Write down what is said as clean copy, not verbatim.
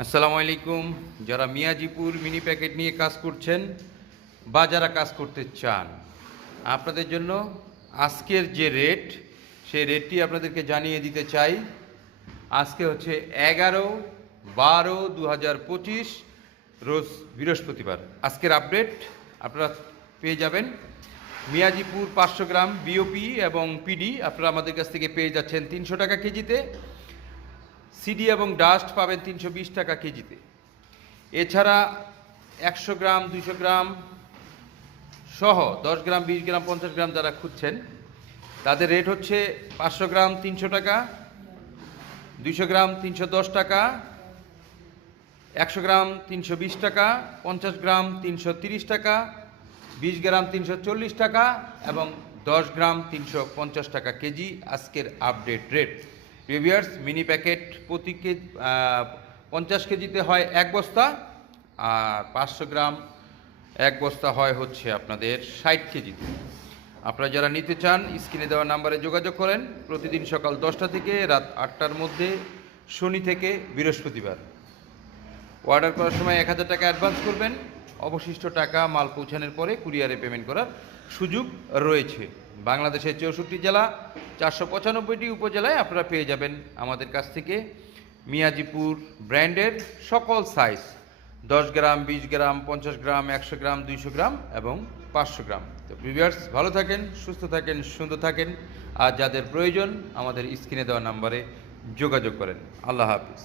আসসালামু আলাইকুম। যারা মিয়াজিপুর মিনি প্যাকেট নিয়ে কাজ করছেন বা যারা কাজ করতে চান, আপনাদের জন্য আজকের যে রেট, সেই রেটটি আপনাদেরকে জানিয়ে দিতে চাই। আজকে হচ্ছে 11/12/2025, রোজ বৃহস্পতিবার। আজকের আপডেট আপনারা পেয়ে যাবেন। মিয়াজিপুর 500 গ্রাম বিওপি এবং পিডি আপনারা আমাদের কাছ থেকে পেয়ে যাচ্ছেন 300 টাকা কেজিতে। সিডি এবং ডাস্ট পাবেন 320 টাকা কেজিতে। এছাড়া 100 গ্রাম 200 গ্রাম সহ 10 গ্রাম 20 গ্রাম 50 গ্রাম যারা খুঁজছেন, তাদের রেট হচ্ছে 500 গ্রাম 300 টাকা, 200 গ্রাম 310 টাকা, 100 গ্রাম 320 টাকা, 50 গ্রাম 330 টাকা, 20 গ্রাম 340 টাকা এবং 10 গ্রাম 350 টাকা কেজি আজকের update rate. Viewers, mini packet প্রতি 50 কেজিতে হয় 1 বস্তা, আর 500 গ্রাম 1 বস্তা হয় হচ্ছে আপনাদের 60 কেজিতে। আপনারা যারা নিতে চান স্ক্রিনে দেওয়া নাম্বারে যোগাযোগ করেন। প্রতিদিন সকাল 10টা থেকে রাত 8টার মধ্যে, শনি থেকে বৃহস্পতিবার। অর্ডার করার সময় 1000 টাকা অ্যাডভান্স করবেন, অবশিষ্ট টাকা মাল পৌঁছানোর পরে কুরিয়ারে পেমেন্ট করার সুযোগ রয়েছে। বাংলাদেশের 64 জেলা 495টি উপজেলায় আপনারা পেয়ে যাবেন আমাদের কাছ থেকে মিয়াজিপুর ব্র্যান্ডের সকল সাইজ, 10 গ্রাম 20 গ্রাম 50 গ্রাম 100 গ্রাম 200 গ্রাম এবং 500 গ্রাম। তো ভিউয়ার্স, ভালো থাকেন, সুস্থ থাকেন, সুন্দর থাকেন। আর যাদের প্রয়োজন আমাদের স্ক্রিনে দেওয়া নাম্বারে যোগাযোগ করেন। আল্লাহ হাফিজ।